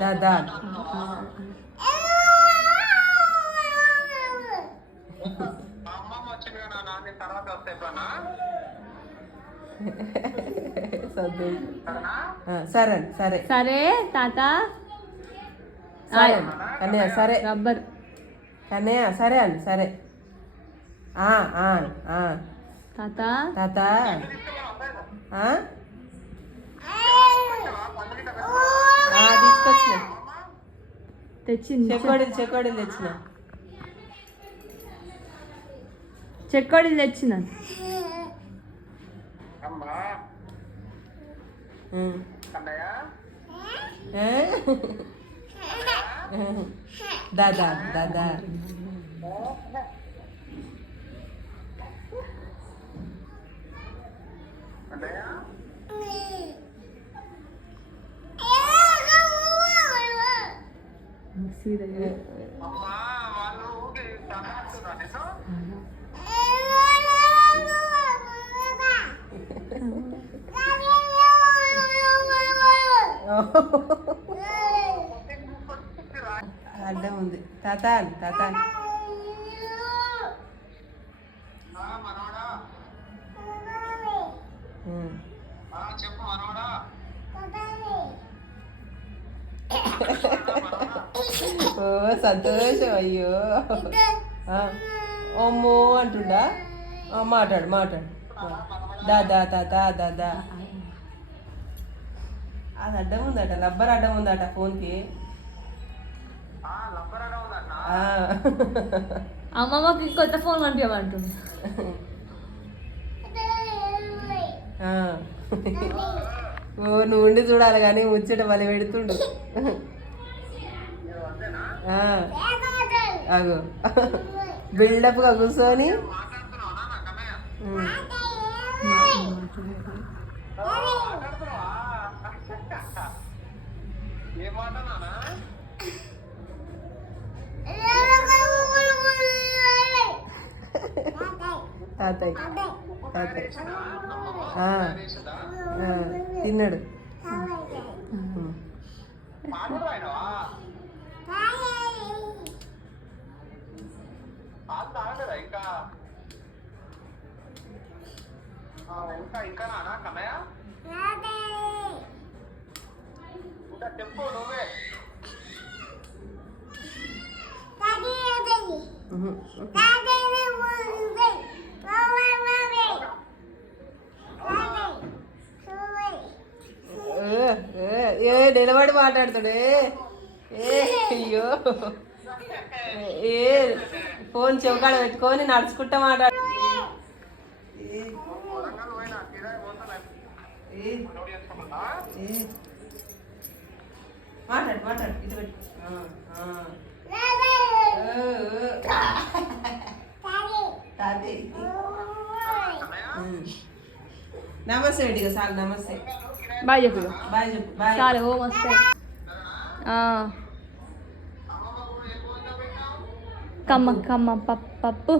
దాదా సరే సరే సరే తాత కన్నయ్య సరే రబ్బర్ కన్నయ్య సరే అండి సరే తాత తాత తీసుకొచ్చిన తెచ్చింది చెకోడీలు తెచ్చిన చెక్కోడీలు తెచ్చిన దాదా దాదా అడ్డం ఉంది తాత తాత ఓ సంతోషం అయ్యో అమ్మో అంటుండా మాట్లాడు దాదా తాత దాదా అది అడ్డం ఉందట రబ్బర్ అడ్డం ఉందట ఫోన్కి అమ్మమ్మకి కొత్త ఫోన్ పంపించమంటుంది ఓ నువ్వు ఉండి చూడాలి కానీ ముచ్చట మళ్ళీ పెడుతుండు అగో బిల్డప్గా కూర్చొని తాతయ్య తిన్నాడు ఇంకా నానా కన్నయ్య ఇంకా చెప్పు నువ్వే నిలబడి మాట్లాడుతాడే అయ్యో ఫోన్ చెవుకాడ పెట్టుకొని నడుచుకుంటా మాట్లాడు మాట్లాడు ఇటు పెట్టు నమస్తే రెడ్డిగా చాలు నమస్తే బాయ్ చెప్పు బాయ్ చెప్పు బాయ్ చాలు ఓ మస్తే కమ్మ పప్పు